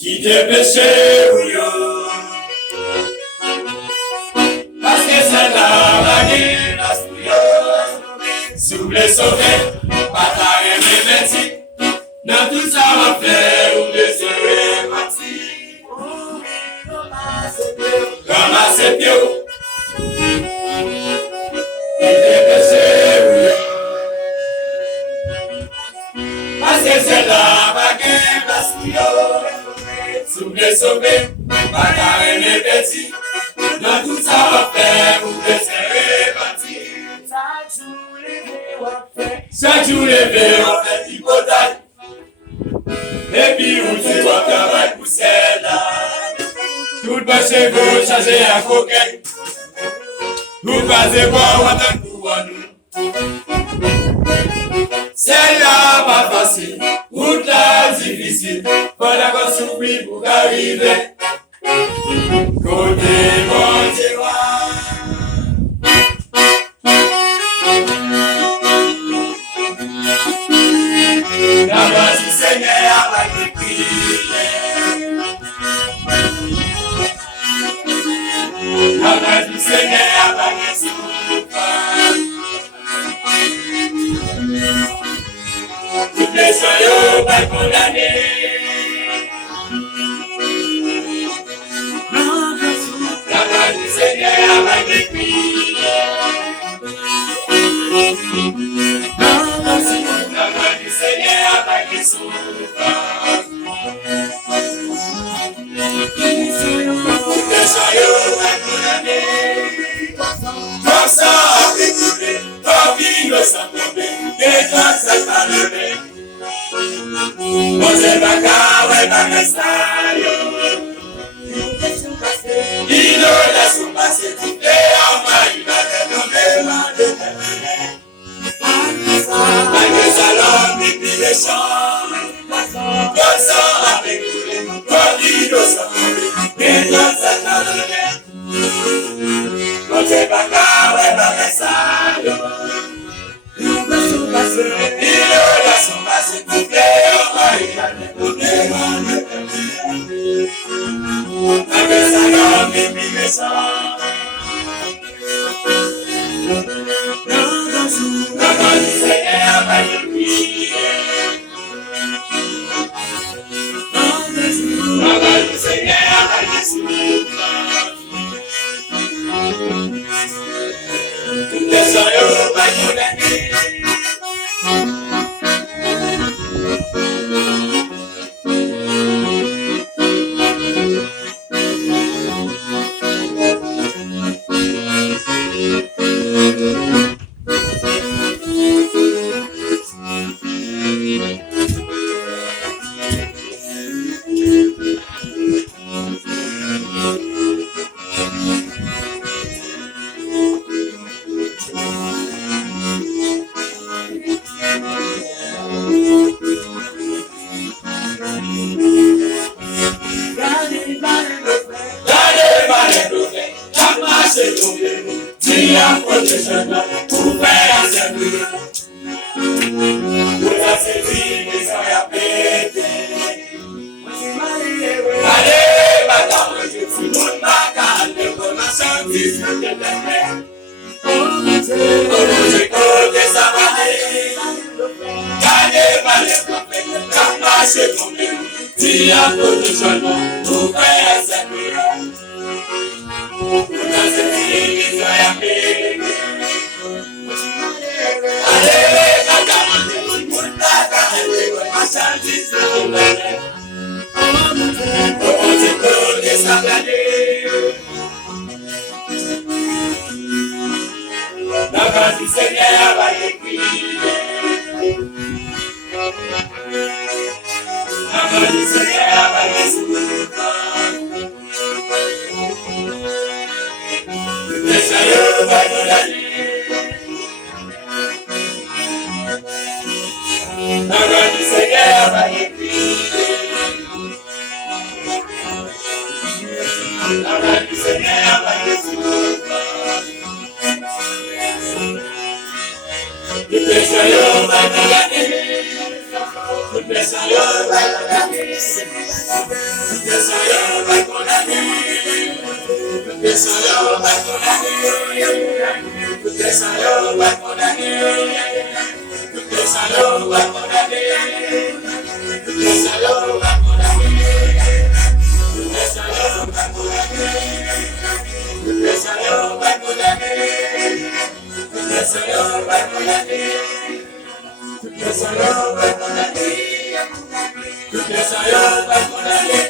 Qui te péché ou yo. Parce que c'est la bague, la souillon. Sous les sauvés, bataille et métis. Dans tout ça, on fait ou désirer partir. Ramasse pied. Qui te péché ou yo. Parce que c'est la bague, la souillon. Sous les sauvés, bataille et métis. Dans tout ça, on fait ou désirer partir. Chaque jour, levé, on fait hypothèque. Et puis, on se voit travail pour celle-là. Tout bas chez vous, changer à coquette. Vous passez voir, on attend pour nous. Celle-là, pas facile. Route là, difficile. Pendant qu'on s'oublie pour arriver. Côté bon Dieu. La voix du Seigneur va te crier. La voix du Seigneur va te souffrir. Toutes les soyaux vont condamner. La voix du Seigneur va te crier. La voix du Seigneur va te souffrir. Toutes les soyaux vont condamner. Comme ça, avec tous ton vie ne s'en tombe. Et toi, ça va lever. Você vai cá, vai dar nessa. E não olha só pra se ter a mãe, vai ter problema de ter. Vai ver salão, me pide chão. Canção, aventura, corrido, só que dança na lua. Você vai cá, vai dar nessa. E não olha só pra se ter a mãe, vai ter problema de ter. Vai ver salão, me pide chão. La voix du Seigneur va te crier. La voix du Seigneur va te souffrir. Toutes les soyaux vont condamner. La voix du Seigneur va te crier. La voix du Seigneur va te souffrir. Toutes les soyaux vont condamner. La voix du Seigneur va te crier. La voix du Seigneur va te souffrir. Toutes les soyaux vont condamner. Toutes les soyaux vont condamner. Yes, I am.